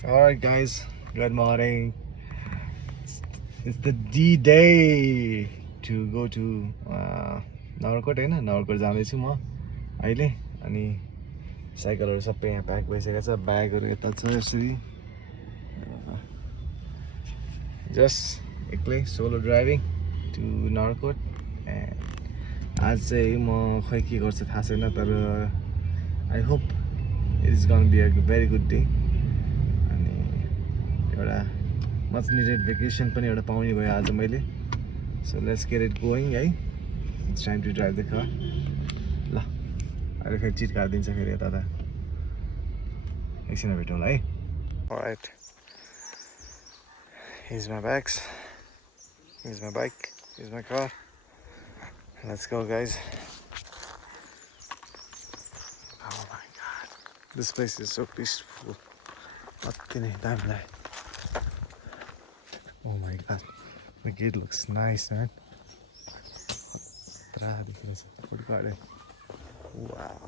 Alright guys, good morning. It's the D-Day to go to Nagarkot होइन नगरकोट जाँदैछु म अहिले अनि साइकलहरू सबै यहाँ प्याक भइसकेको छ ब्यागहरू यता छ यसरी जस्ट एक्लै सोलो ड्राइभिङ टु नगरकोट आज चाहिँ म खै के गर्छु थाहा छैन तर I hope it is gonna be a very good day अनि एउटा मच निडेड भेकेसन पनि एउटा पाउने भयो आज मैले so let's get it going है it's time to drive the car ल अहिले फेरि चिटकारिदिन्छ फेरि यता त एकछिनमा भेटौँला है all right here's my bags, here's my bike, here's my car. Let's go guys. Oh my god, this place is so peaceful. Oh my god, the gate looks nice man. Wow.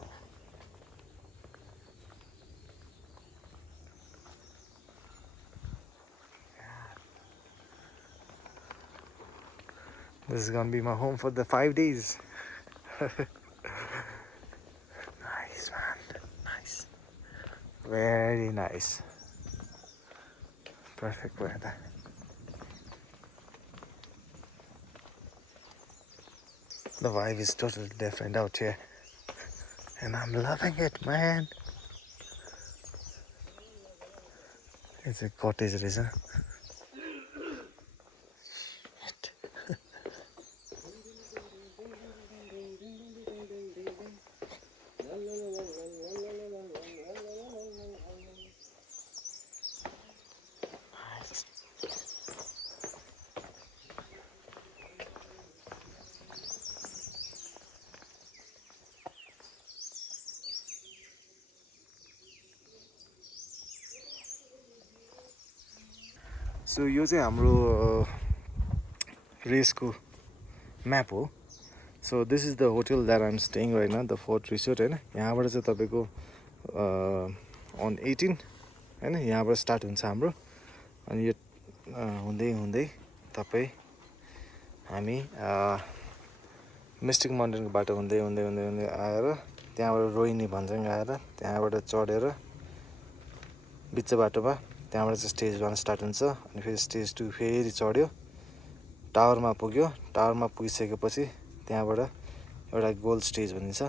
This is gonna be my home for the 5 days. Nice man, nice. Very nice. Perfect weather. The vibe is totally different out here. And I'm loving it, man. It's a cottage reason. सो यो चाहिँ हाम्रो रेसको map हो so this is the hotel that I'm staying right now the fort resort होइन यहाँबाट चाहिँ तपाईँको अन 18 होइन यहाँबाट स्टार्ट हुन्छ हाम्रो अनि यो हुँदै हुँदै तपाईँ हामी मिस्टिक माउन्टेनको बाटो हुँदै हुँदै हुँदै हुँदै आएर त्यहाँबाट रोहिनी भन्छन् आएर त्यहाँबाट चढेर बिच बाटोमा त्यहाँबाट चाहिँ स्टेज 1 स्टार्ट हुन्छ अनि फेरि स्टेज 2 फेरि चढ्यो टावरमा पुग्यो टावरमा पुगिसकेपछि त्यहाँबाट एउटा गोल्ड स्टेज भनिन्छ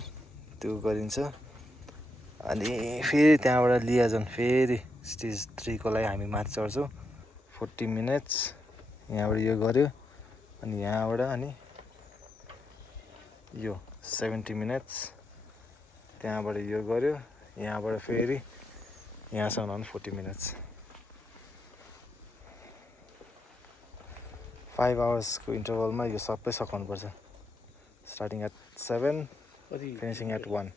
त्यो गरिन्छ अनि फेरि त्यहाँबाट लियाजन फेरि स्टेज 3 को लागि हामी माथि चढ्छौँ 40 मिनट्स यहाँबाट यो गर्यो अनि यहाँबाट अनि यो 70 मिनट्स त्यहाँबाट यो गर्यो यहाँबाट फेरि यहाँसम्म 40 मिनट्स 5 आवर्सको इन्टरभलमा यो सबै सकाउनुपर्छ स्टार्टिङ एट 7 फिनिसिङ एट 1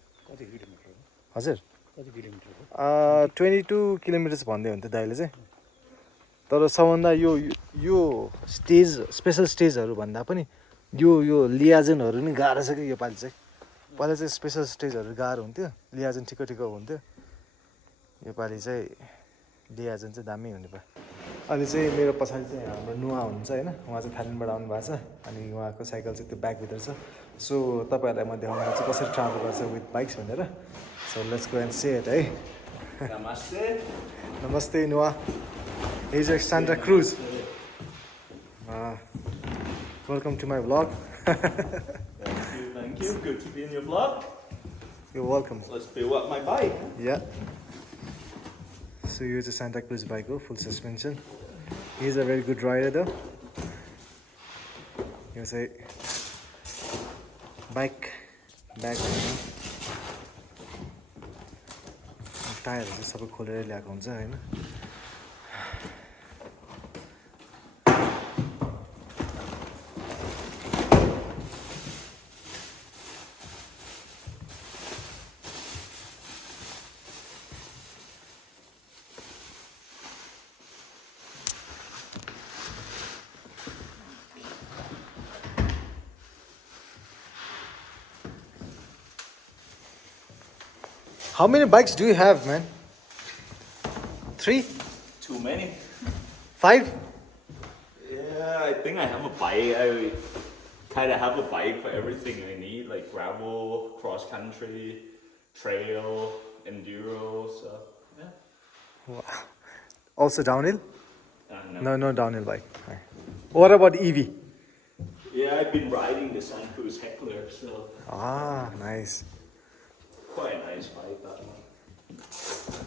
हजुर 22 किलोमिटर्स भन्दै हुन्थ्यो दाइले चाहिँ तर सबभन्दा यो स्टेज स्पेसल स्टेजहरू भन्दा पनि यो लियाजनहरू नि गाह्रो छ कि योपालि चाहिँ पहिला चाहिँ स्पेसल स्टेजहरू गाह्रो हुन्थ्यो लियाजन ठिक्क हुन्थ्यो योपालि चाहिँ लियाजन चाहिँ दामी हुने भयो अनि चाहिँ मेरो पछाडि चाहिँ हाम्रो नुवा हुनुहुन्छ होइन उहाँ चाहिँ थाइल्यान्डबाट आउनु भएको छ अनि उहाँको साइकल चाहिँ त्यो ब्यागभित्र छ सो तपाईँहरूलाई म देखाउनु चाहिँ कसरी ट्राभल गर्छ विथ बाइक्स भनेर so let's go and say it है Namaste. नमस्ते नुवा he's a Santa Cruz welcome to my vlog Thank you. Good to be in your vlog. You welcome Let's build up my bike. Yeah so यो चाहिँ Santa Cruz bike हो full suspension he is a very good rider the यो चाहिँ bike bag टायरहरू चाहिँ सबै खोलेर ल्याएको हुन्छ होइन How many bikes do you have, man? 3? Too many. 5? Yeah, I think I have a bike. I kind of have a bike for everything I need, like gravel, cross country, trail, enduro. So yeah. Wow. Also downhill? No. No, no downhill bike. Right. What about EV? Yeah, I've been riding the Sun Cruise Heckler, so Ah, nice. quite a nice bike that one.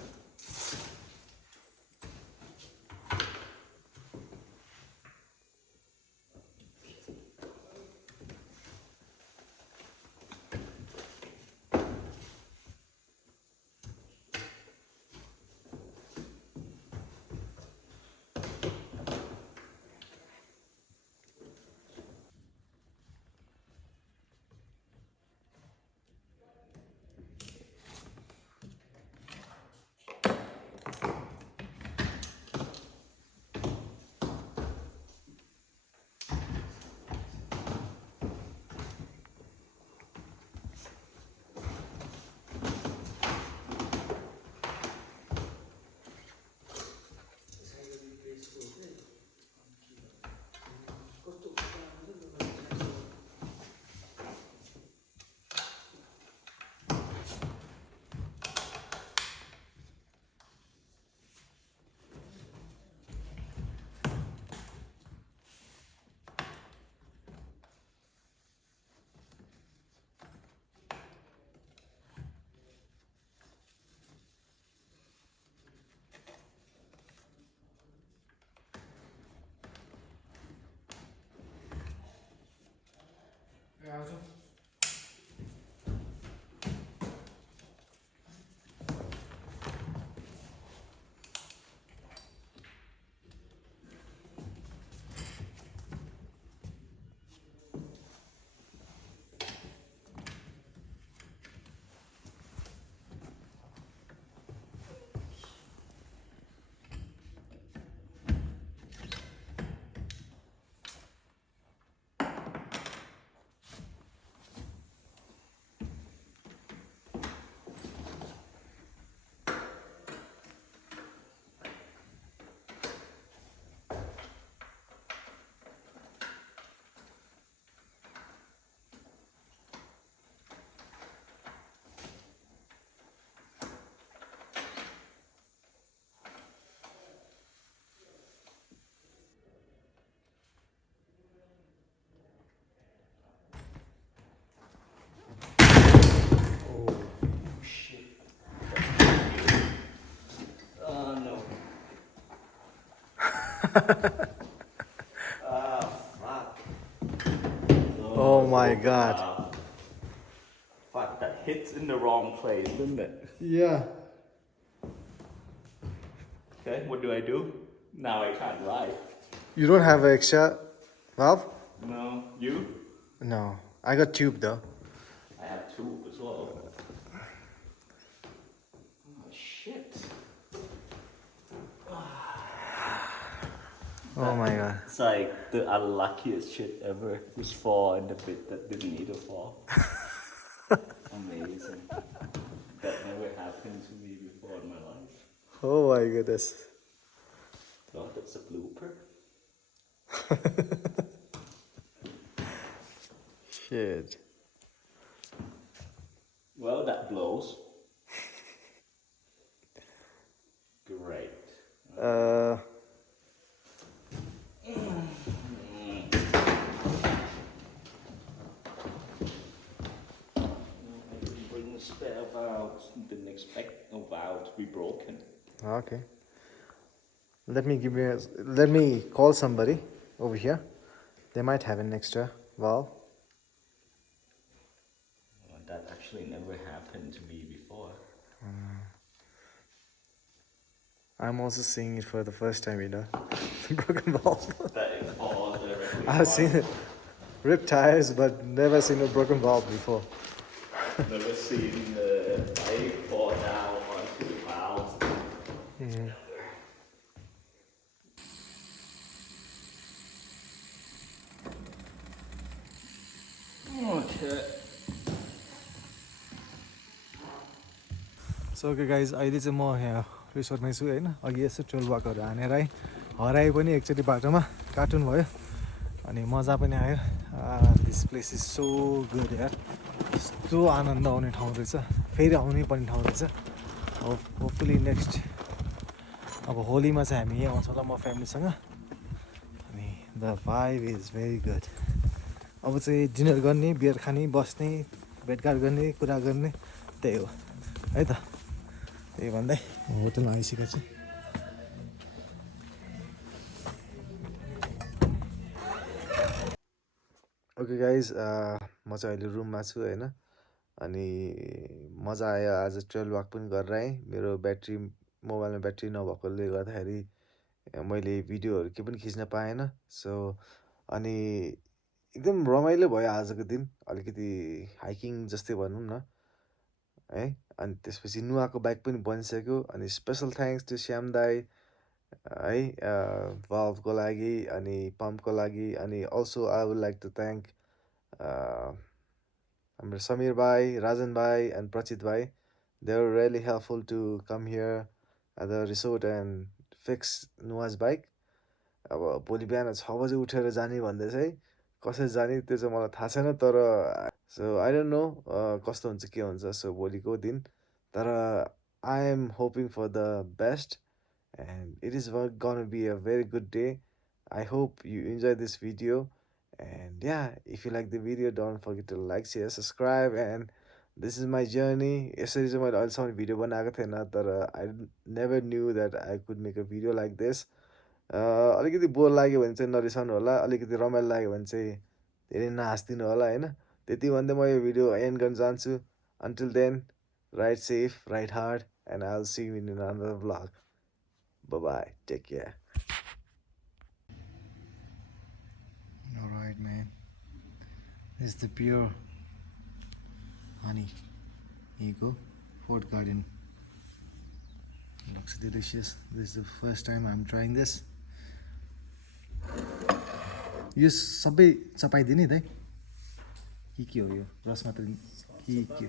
Oh. Shit. Oh no. Ah, fuck. Oh my broken god. valve. Fuck, that hits in the wrong place, didn't it? Yeah. Okay, what do I do? Now I can't ride. You don't have an extra valve? No, you? No. I got tube though. I have two as well. Oh shit. Oh my god. It's like the unluckiest shit ever. Just fall in the bit that didn't need to fall. Amazing. That never happened to me before in my life. Oh my goodness. Oh, that's a blooper. Shit. Well, that blows. Great. Uh, I didn't bring the spare valve. Didn't expect a valve to be broken. okay. Let me call somebody over here. They might have an extra valve. That actually never happened to me before. I'm also seeing it for the first time, you know. Broken valve. That is all directly. I've seen it. Ripped tires, but never seen a broken valve before. Never seen the bike fall down onto the valve. Okay. So okay guys, अहिले चाहिँ म यहाँ रिसोर्टमै छु होइन अघि यसो trail वाकहरू हानेर है हराए पनि एकचोटि बाटोमा कार्टुन भयो अनि मजा पनि आयो this place is so good यार यस्तो आनन्द आउने ठाउँ रहेछ फेरि आउनै पर्ने ठाउँ रहेछ होपफुली नेक्स्ट अब होलीमा चाहिँ हामी यहीँ आउँछौँ ल म फ्यामिलीसँग अनि the vibe is very good अब चाहिँ डिनर गर्ने बियर खाने बस्ने भेटघाट गर्ने कुरा गर्ने त्यही हो है त त्यही भन्दै होटलमा आइसकेको छु ओके गाइज म चाहिँ अहिले रुममा छु होइन अनि मजा आयो आज ट्रेल वाक पनि गरेर आएँ मेरो मोबाइलमा ब्याट्री नभएकोले गर्दाखेरि मैले भिडियोहरू केही पनि खिच्न पाएन सो अनि एकदम रमाइलो भयो आजको दिन अलिकति हाइकिङ जस्तै भनौँ न है अनि त्यसपछि नुहाको बाइक पनि बनिसक्यो अनि स्पेसल थ्याङ्क्स टु श्याम दाई है भाल्भको लागि अनि पम्पको लागि अनि also I would like to thank हाम्रो समीर भाइ राजन भाइ एन्ड प्रचित भाइ they are really helpful to come here at the resort and fix नुवाज बाइक अब भोलि बिहान 6 बजे उठेर जाने भन्दैछ है कसरी जाने त्यो चाहिँ मलाई थाहा छैन तर सो आई डोन्ट नो कस्तो हुन्छ के हुन्छ सो भोलिको दिन तर I am hoping for the best and it is gonna be a very good day. I hope you enjoy this video, and yeah, if you like the video, don't forget to like, share, subscribe. And this is my journey. यसरी चाहिँ मैले अहिलेसम्म video बनाएको थिएन तर I never knew that I could make a video like this. अलिकति bore लाग्यो भने चाहिँ नरिसाउनु होला अलिकति रमाइलो लाग्यो भने चाहिँ धेरै नहाँसिदिनु होला होइन त्यति भन्दै म यो भिडियो एन्ड गर्न चाहन्छु until then ride safe ride hard and I'll see you in another vlog. Bye-bye. Take care. Alright, man. This is the pure honey. Here you go. Fort Garden. Looks delicious. This is the first time I'm trying this. यो सबै चपाइदिने दाइ के हो यो रस मात्र के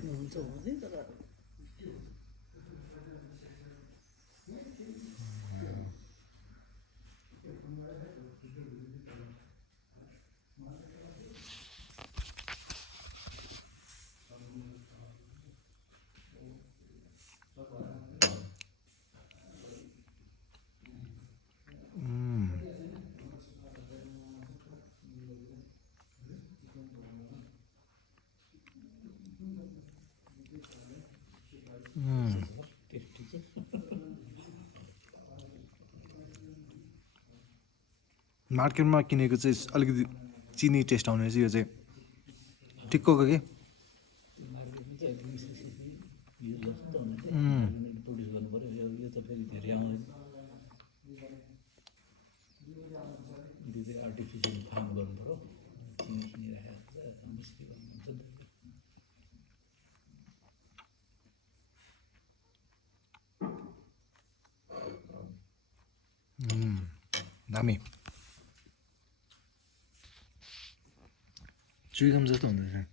मार्केटमा किनेको चाहिँ अलिकति चिनी टेस्ट आउने चाहिँ यो चाहिँ ठिक्कको के दामी चुइगम जस्तो हुँदैछ